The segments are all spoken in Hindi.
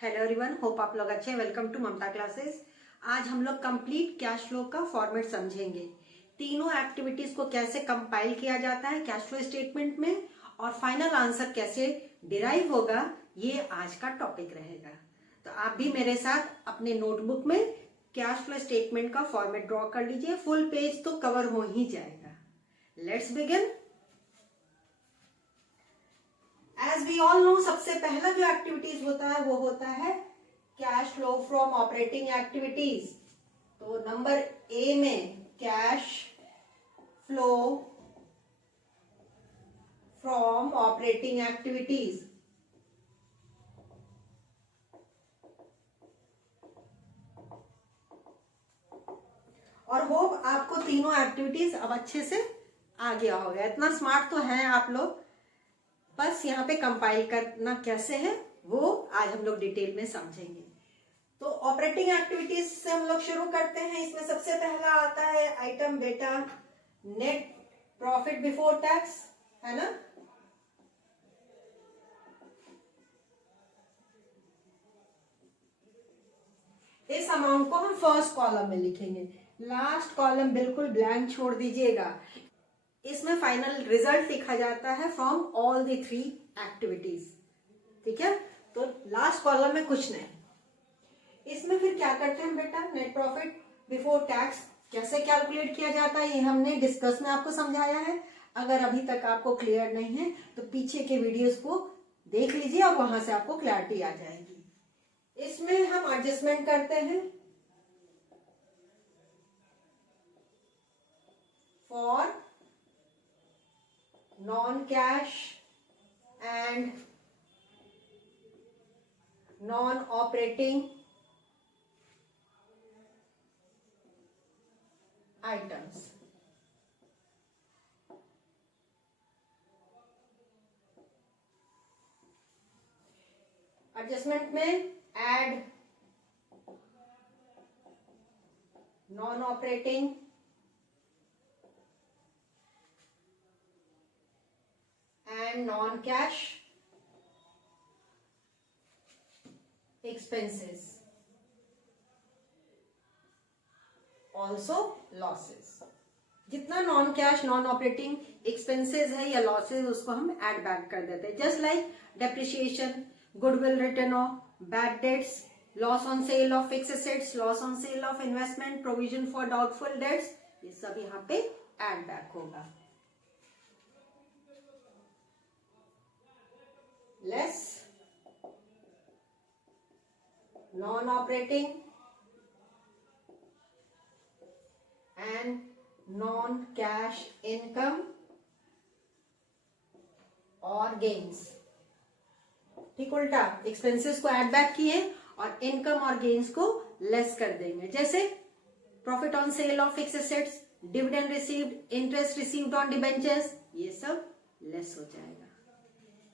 हेलो एवरीवन, होप आप लोग अच्छे हैं। Welcome to Mamta classes. आज हम लोग कंप्लीट कैश फ्लो का फॉर्मेट समझेंगे। तीनों एक्टिविटीज को कैसे कंपाइल किया जाता है कैश फ्लो स्टेटमेंट में और फाइनल आंसर कैसे डिराइव होगा, ये आज का टॉपिक रहेगा। तो आप भी मेरे साथ अपने नोटबुक में कैश फ्लो स्टेटमेंट का फॉर्मेट ड्रॉ कर लीजिए। फुल पेज तो कवर हो ही जाएगा। Let's begin. As we all know, सबसे पहला जो एक्टिविटीज होता है वो होता है cash flow from operating activities. तो नंबर ए में cash flow from operating activities. और होप आपको तीनों एक्टिविटीज अब अच्छे से आ गया होगा। इतना स्मार्ट तो हैं आप लोग, बस यहाँ पे कंपाइल करना कैसे है वो आज हम लोग डिटेल में समझेंगे। तो ऑपरेटिंग एक्टिविटीज से हम लोग शुरू करते हैं। इसमें सबसे पहला आता है आइटम बेटा नेट प्रॉफिट बिफोर टैक्स, है ना। इस अमाउंट को हम फर्स्ट कॉलम में लिखेंगे, लास्ट कॉलम बिल्कुल ब्लैंक छोड़ दीजिएगा। इसमें फाइनल रिजल्ट लिखा जाता है फ्रॉम ऑल द 3 एक्टिविटीज, ठीक है। तो लास्ट कॉलम में कुछ नहीं। इसमें फिर क्या करते हैं बेटा, नेट प्रॉफिट बिफोर टैक्स कैसे कैलकुलेट किया जाता है ये हमने डिस्कस में आपको समझाया है। अगर अभी तक आपको क्लियर नहीं है तो पीछे के वीडियोस को देख लीजिए और वहां से आपको क्लैरिटी आ जाएगी। इसमें हम एडजस्टमेंट करते हैं for non cash and non operating items. Adjustment में add non operating and non cash expenses, also losses. जितना non cash non operating expenses है या लॉसेस उसको हम ऐड बैक कर देते हैं। Just like depreciation, goodwill return of, bad debts, loss on sale of fixed assets, loss on sale of investment, provision for doubtful debts, ये सब यहाँ पे ऐड बैक होगा। Less non operating and non cash income और गेन्स। ठीक उल्टा, एक्सपेंसेस को ऐड बैक किए और इनकम और गेन्स को लेस कर देंगे। जैसे profit on sale of fixed assets, dividend received, interest received on debentures, ये सब लेस हो जाएगा।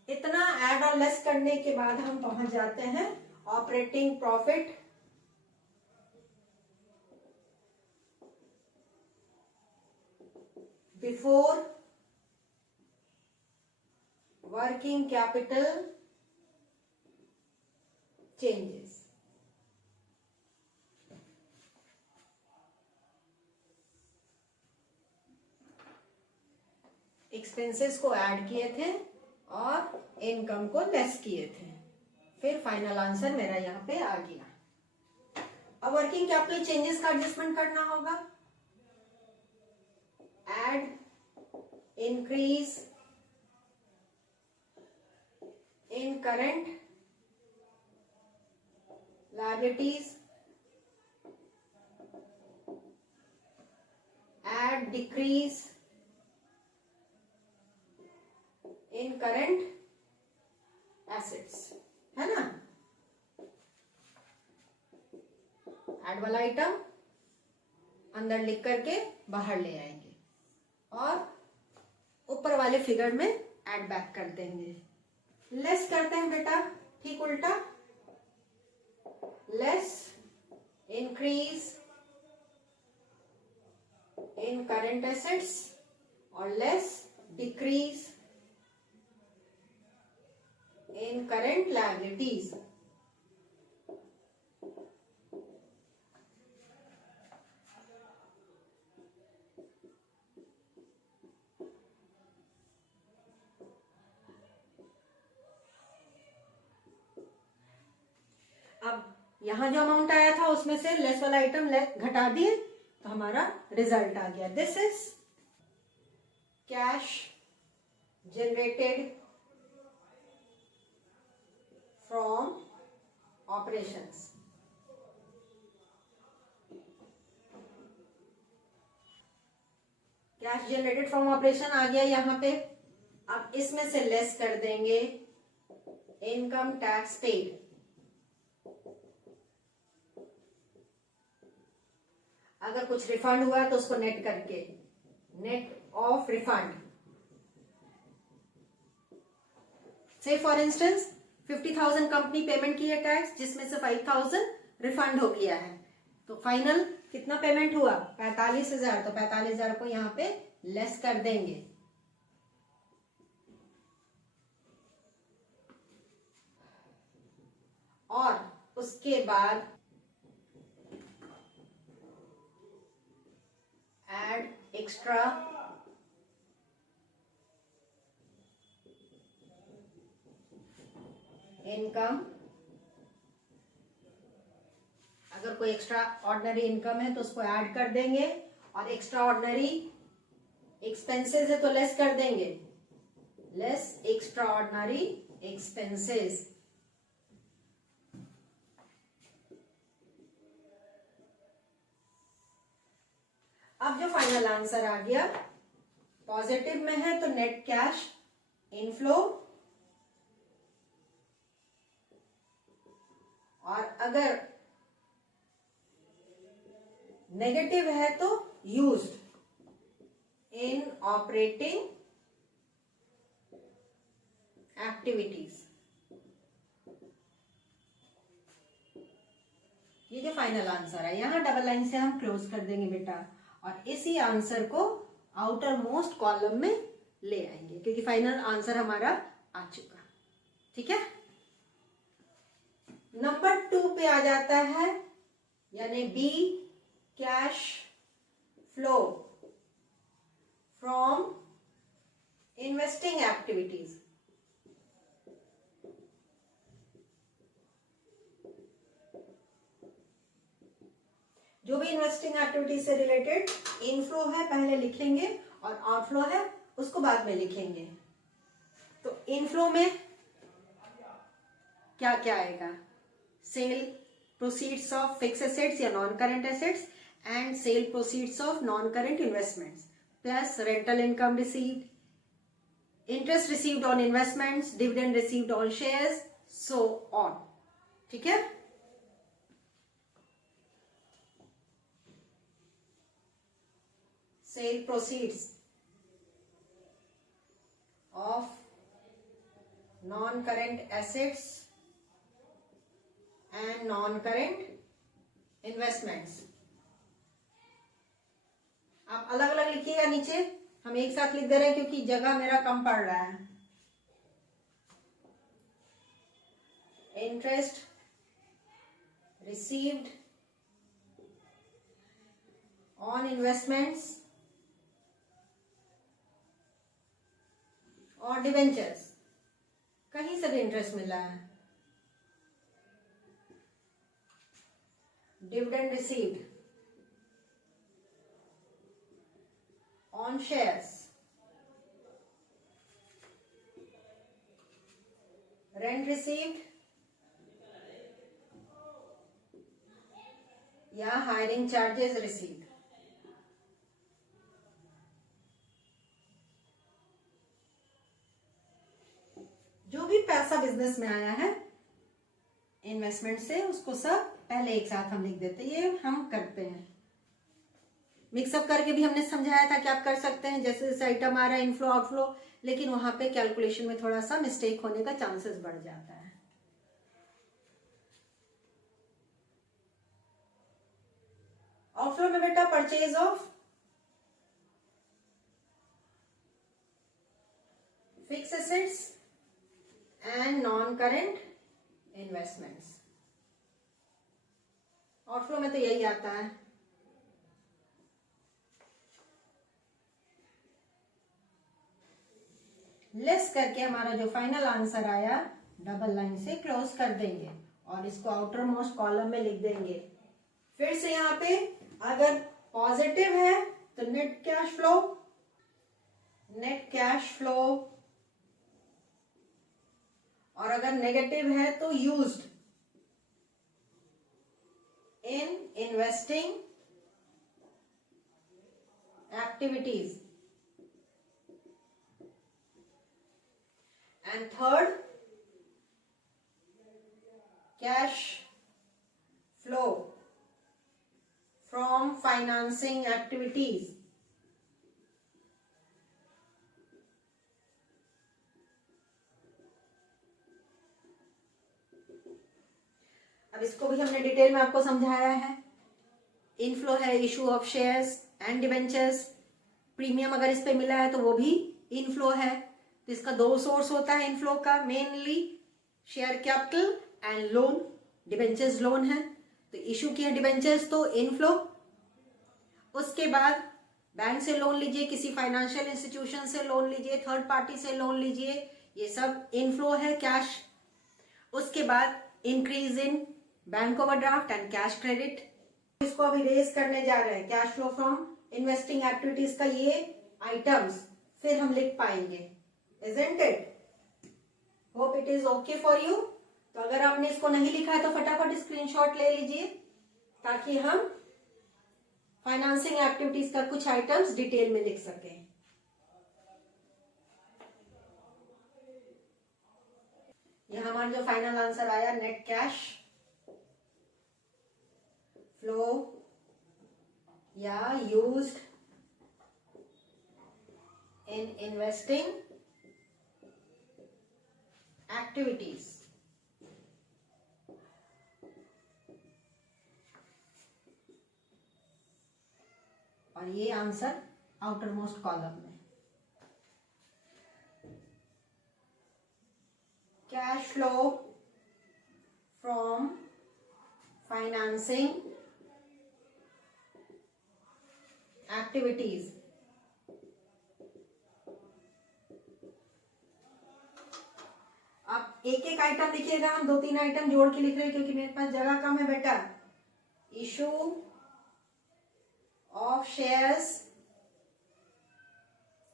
इतना ऐड और लेस करने के बाद हम पहुंच जाते हैं operating profit before working capital changes. Expenses को ऐड किए थे और इनकम को लेस किए थे, फिर फाइनल आंसर मेरा यहाँ पे आ गया। अब वर्किंग कैपिटल चेंजेस का एडजस्टमेंट करना होगा। Add increase in current liabilities, add decrease in current assets, है ना। ऐड वाला आइटम अंदर लिख करके बाहर ले आएंगे और ऊपर वाले फिगर में ऐड बैक कर देंगे। लेस करते हैं बेटा ठीक उल्टा, less increase in current assets और less decrease in current liabilities. यहाँ जो अमाउंट आया था उसमें से लेस वाला आइटम घटा दिए तो हमारा रिजल्ट आ गया। This is cash generated from operations. Cash generated from operation आ गया यहाँ पे। अब इसमें से लेस कर देंगे इनकम टैक्स पेड। अगर कुछ रिफंड हुआ तो उसको नेट करके, नेट ऑफ रिफंड। से फॉर इंस्टेंस 50,000 कंपनी पेमेंट की है टैक्स, जिसमें से 5,000 रिफंड हो गया है, तो फाइनल कितना पेमेंट हुआ 45,000। तो 45,000 को यहाँ पे लेस कर देंगे। और उसके बाद एड एक्स्ट्रा इनकम। अगर कोई एक्स्ट्रा ऑर्डिनरी इनकम है तो उसको ऐड कर देंगे, और एक्स्ट्रा ऑर्डिनरी एक्सपेंसेस है तो लेस कर देंगे, लेस एक्स्ट्रा ऑर्डिनरी एक्सपेंसेस। अब जो फाइनल आंसर आ गया पॉजिटिव में है तो नेट कैश इनफ्लो, और अगर नेगेटिव है तो यूज्ड इन ऑपरेटिंग एक्टिविटीज। ये जो फाइनल आंसर है यहां डबल लाइन से हम क्लोज कर देंगे बेटा, और इसी आंसर को आउटर मोस्ट कॉलम में ले आएंगे, क्योंकि फाइनल आंसर हमारा आ चुका। ठीक है, नंबर 2 पे आ जाता है, यानी B cash flow from investing activities. जो भी इन्वेस्टिंग एक्टिविटीज से रिलेटेड इनफ्लो है पहले लिखेंगे, और आउटफ्लो है उसको बाद में लिखेंगे। तो इनफ्लो में क्या क्या आएगा, sale proceeds of fix assets या non current assets, and sale proceeds of non current investments, plus rental income received, interest received on investments, dividend received on shares, so on. ठीक है, sale proceeds of non-current assets and non-current investments। आप अलग अलग लिखिएगा नीचे, हम एक साथ लिख दे रहे हैं क्योंकि जगह मेरा कम पड़ रहा है। इंटरेस्ट रिसीव्ड ऑन इन्वेस्टमेंट्स और डिवेंचर्स, कहीं से भी इंटरेस्ट मिला है। Dividend received on shares, rent received या हायरिंग चार्जेस रिसीव्ड। जो भी पैसा बिजनेस में आया है इन्वेस्टमेंट से, उसको सब पहले एक साथ हम लिख देते हैं। ये हम करते हैं, मिक्सअप करके भी हमने समझाया था कि आप कर सकते हैं, जैसे जैसे आइटम आ रहा है इनफ्लो आउटफ्लो, लेकिन वहां पे कैलकुलेशन में थोड़ा सा मिस्टेक होने का चांसेस बढ़ जाता है। आउटफ्लो में बेटा purchase of fix assets and non current investments. Outflow में तो यही आता है। लेस करके हमारा जो फाइनल आंसर आया डबल लाइन से क्लोज कर देंगे, और इसको आउटर मोस्ट कॉलम में लिख देंगे। फिर से यहाँ पे अगर पॉजिटिव है तो नेट कैश फ्लो, और अगर नेगेटिव है तो used in investing activities. And third, cash flow from financing activities. अब इसको भी हमने डिटेल में आपको समझाया है। इनफ्लो है issue of shares and debentures, premium अगर इस पे मिला है तो वो भी इनफ्लो है। तो इसका दो सोर्स होता है इनफ्लो का, mainly share capital and loan. Debentures loan है तो इशू किया डिबेंचर्स तो इनफ्लो। उसके बाद बैंक से लोन लीजिए, किसी फाइनेंशियल इंस्टीट्यूशन से लोन लीजिए, थर्ड पार्टी से लोन लीजिए, ये सब इनफ्लो है कैश। उसके बाद increase in bank overdraft and cash credit. इसको अभी रेज करने जा रहे हैं, cash flow from investing activities का ये आइटम्स फिर हम लिख पाएंगे। Isn't it? Hope it is okay for you. तो अगर आपने इसको नहीं लिखा है तो फटाफट स्क्रीनशॉट ले लीजिए ताकि हम फाइनेंसिंग एक्टिविटीज का कुछ आइटम्स डिटेल में लिख सकें। यह हमारा जो फाइनल आंसर आया, नेट कैश फ्लो या यूज्ड इन इन्वेस्टिंग एक्टिविटीज। और ये आंसर आउटर मोस्ट कॉलम में। Cash flow from financing activities. आप एक एक आइटम लिखिएगा, हम दो तीन आइटम जोड़ के लिख रहे हैं क्योंकि मेरे पास जगह कम है बेटा। इशू ऑफ शेयर्स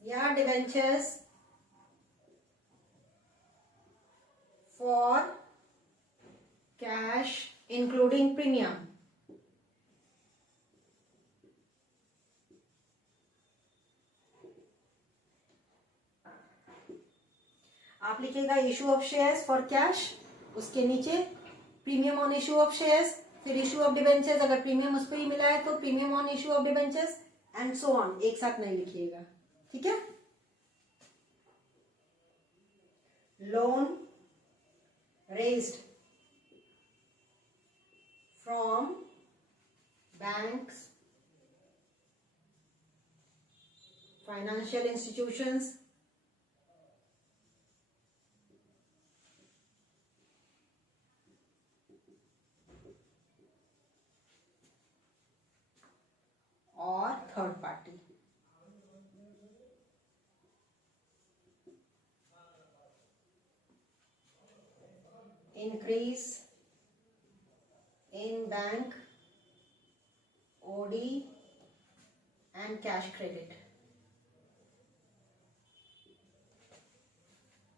या debentures for cash including premium. आप लिखिएगा issue of shares for cash, उसके नीचे premium on issue of shares, फिर इशू ऑफ डिबेंचर्स, अगर प्रीमियम उस पर ही मिला है तो premium on issue of debentures and so on. एक साथ नहीं लिखिएगा, ठीक है। Loan raised from banks, financial institutions और third party. Increase in bank OD and cash credit.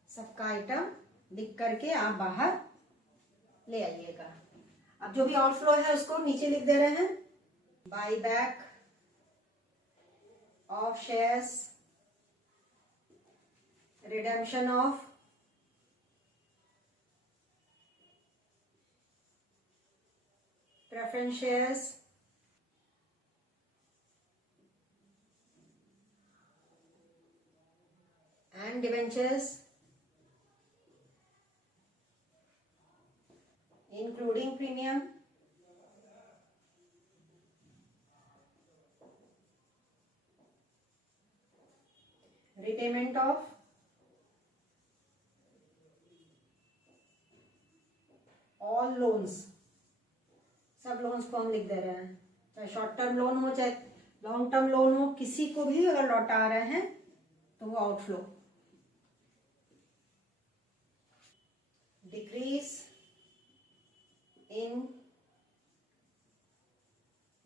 सबका आइटम लिख करके आप बाहर ले आइएगा। अब जो भी आउटफ्लो है उसको नीचे लिख दे रहे हैं। By back of shares, redemption of preference shares, and debentures including premium, repayment of all loans। सब लोन्स को हम लिख दे रहे हैं, चाहे शॉर्ट टर्म लोन हो चाहे लॉन्ग टर्म लोन हो, किसी को भी अगर लौटा रहे हैं तो वो outflow. Decrease in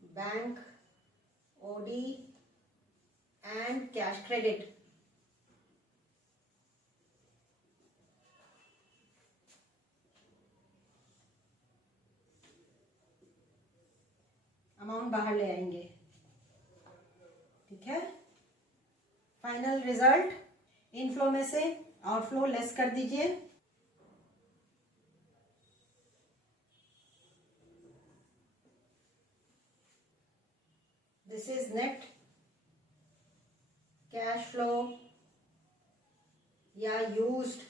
bank OD and cash credit. Amount बाहर ले आएंगे, ठीक है। फाइनल रिजल्ट, इनफ्लो में से आउटफ्लो लेस कर दीजिए। This is net cash flow या यूज्ड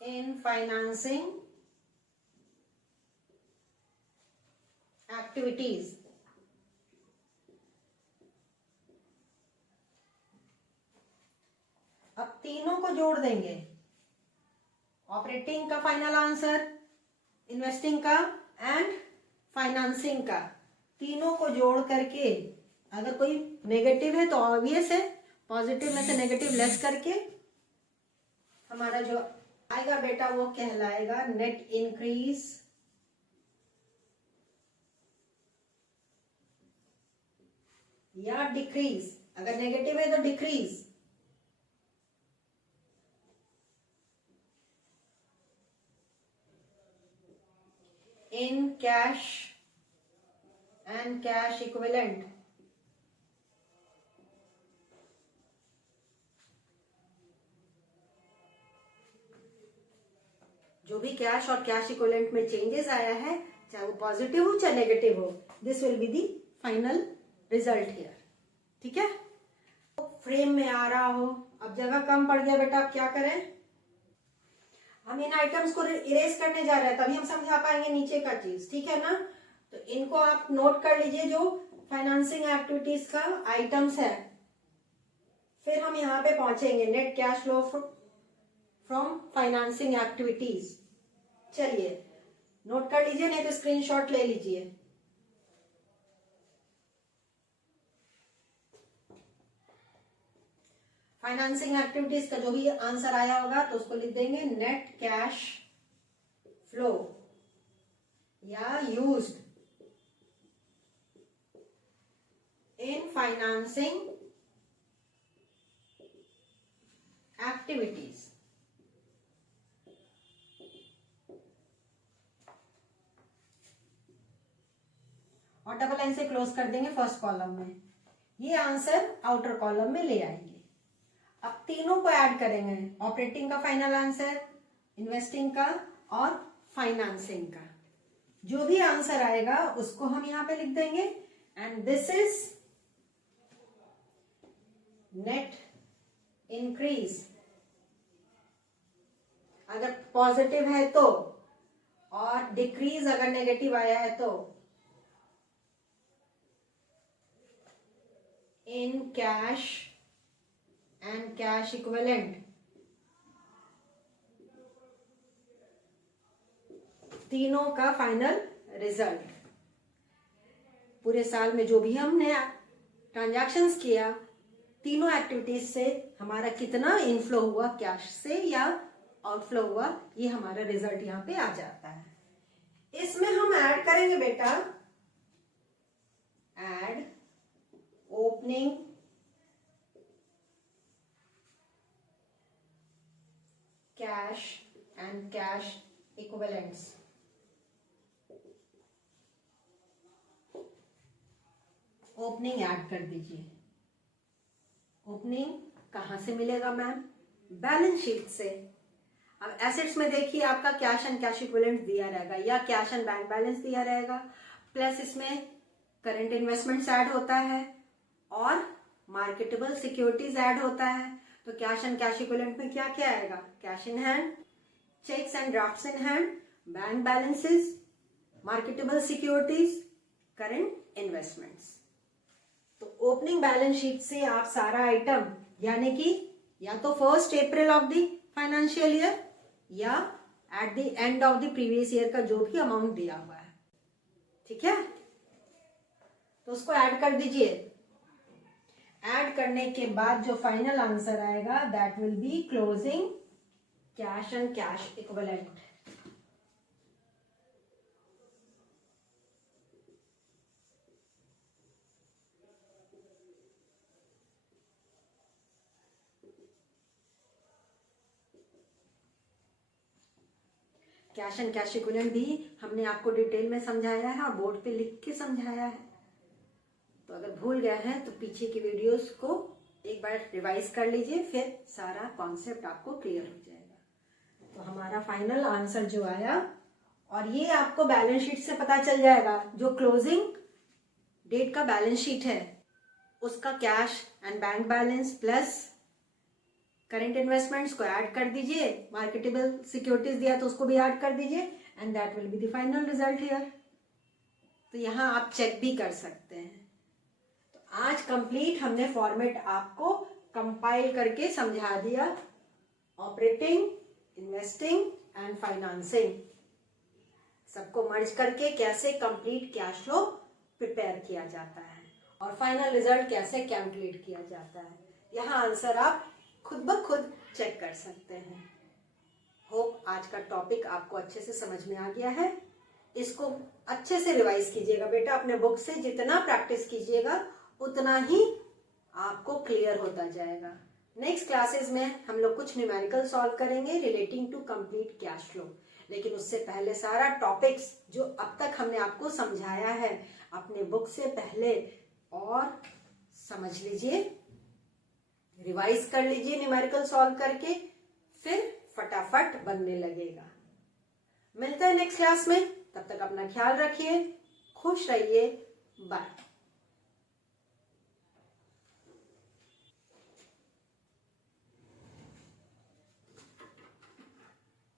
इन फाइनेंसिंग एक्टिविटीज। अब तीनों को जोड़ देंगे, ऑपरेटिंग का फाइनल आंसर, इन्वेस्टिंग का एंड फाइनेंसिंग का, तीनों को जोड़ करके अगर कोई नेगेटिव है तो ऑब्वियस है, पॉजिटिव में से नेगेटिव लेस करके हमारा जो आएगा बेटा वो कहलाएगा नेट इंक्रीज या डिक्रीज। अगर नेगेटिव है तो decrease, in cash and cash equivalent. जो भी कैश और कैश इक्विवेलेंट में चेंजेस आया है, चाहे वो पॉजिटिव हो चाहे नेगेटिव हो, this will be the final result here, ठीक है। फ्रेम में आ रहा हो, अब जगह कम पड़ गया बेटा, अब क्या करें, हम इन आइटम्स को इरेज करने जा रहे हैं तभी हम समझा पाएंगे नीचे का चीज, ठीक है ना। तो इनको आप नोट कर लीजिए जो फाइनेंसिंग एक्टिविटीज का आइटम्स है। फिर हम यहाँ पे पहुंचेंगे net cash flow from financing activities. चलिए नोट कर लीजिए, नहीं तो स्क्रीनशॉट ले लीजिए। फाइनेंसिंग एक्टिविटीज का जो भी आंसर आया होगा तो उसको लिख देंगे नेट कैश फ्लो या यूज्ड इन फाइनेंसिंग एक्टिविटीज। और डबल लाइन से क्लोज कर देंगे फर्स्ट कॉलम में, ये आंसर आउटर कॉलम में ले आएंगे। अब तीनों को ऐड करेंगे, ऑपरेटिंग का फाइनल आंसर, इन्वेस्टिंग का और फाइनेंसिंग का। जो भी आंसर आएगा उसको हम यहां पे लिख देंगे and this is net increase. अगर पॉजिटिव है तो, और डिक्रीज अगर नेगेटिव आया है तो, in cash and cash equivalent. तीनों का फाइनल रिजल्ट। पूरे साल में जो भी हमने ट्रांजैक्शंस किया, तीनों एक्टिविटीज से हमारा कितना इनफ्लो हुआ कैश से या आउटफ्लो हुआ, ये हमारा रिजल्ट यहाँ पे आ जाता है। इसमें हम ऐड करेंगे बेटा, add opening cash and cash equivalents. Opening add कर दीजिए। ओपनिंग कहां से मिलेगा मैम? बैलेंस शीट से। अब एसेट्स में देखिए आपका कैश एंड कैश इक्विवेलेंट दिया रहेगा या कैश एंड बैंक बैलेंस दिया रहेगा, प्लस इसमें करंट इन्वेस्टमेंट्स ऐड होता है और मार्केटेबल सिक्योरिटीज ऐड होता है। तो कैश एंड कैश इक्विवेलेंट में क्या क्या आएगा? Cash in hand, cheques and drafts in hand, bank balances, marketable securities, current investments. तो ओपनिंग बैलेंस शीट से आप सारा आइटम, यानी कि या तो 1 April of the financial year या at the end of the previous year का जो भी अमाउंट दिया हुआ है, ठीक है, तो उसको ऐड कर दीजिए। ऐड करने के बाद जो फाइनल आंसर आएगा that will be closing cash and cash equivalent. Cash and cash equivalent भी हमने आपको डिटेल में समझाया है और बोर्ड पे लिख के समझाया है। तो अगर भूल गए हैं तो पीछे की वीडियोस को एक बार रिवाइज कर लीजिए, फिर सारा कॉन्सेप्ट आपको क्लियर हो जाएगा। तो हमारा फाइनल आंसर जो आया, और ये आपको बैलेंस शीट से पता चल जाएगा, जो क्लोजिंग डेट का बैलेंस शीट है उसका cash and bank balance plus current investments को ऐड कर दीजिए, मार्केटेबल सिक्योरिटीज दिया तो उसको भी ऐड कर दीजिए, and that will be the final result here. तो यहाँ आप चेक भी कर सकते हैं। तो आज कंप्लीट हमने फॉर्मेट आपको कंपाइल करके समझा दिया, ऑपरेटिंग, इन्वेस्टिंग एंड फाइनेंसिंग सबको मर्ज करके कैसे कंप्लीट कैश फ्लो प्रिपेयर किया जाता है और फाइनल रिजल्ट कैसे कैलकुलेट किया जाता है। यहाँ आंसर आप खुद ब खुद चेक कर सकते हैं। होप आज का टॉपिक आपको अच्छे से समझ में आ गया है। इसको अच्छे से रिवाइज कीजिएगा बेटा, अपने बुक से जितना प्रैक्टिस कीजिएगा उतना ही आपको क्लियर होता जाएगा। नेक्स्ट क्लासेस में हम लोग कुछ न्यूमेरिकल सॉल्व करेंगे relating to complete cash flow, लेकिन उससे पहले सारा टॉपिक्स जो अब तक हमने आपको समझाया है अपने बुक से पहले और समझ लीजिए, रिवाइज कर लीजिए न्यूमेरिकल सॉल्व करके, फिर फटाफट बनने लगेगा। मिलते हैं नेक्स्ट क्लास में, तब तक अपना ख्याल रखिए, खुश रहिए, बाय।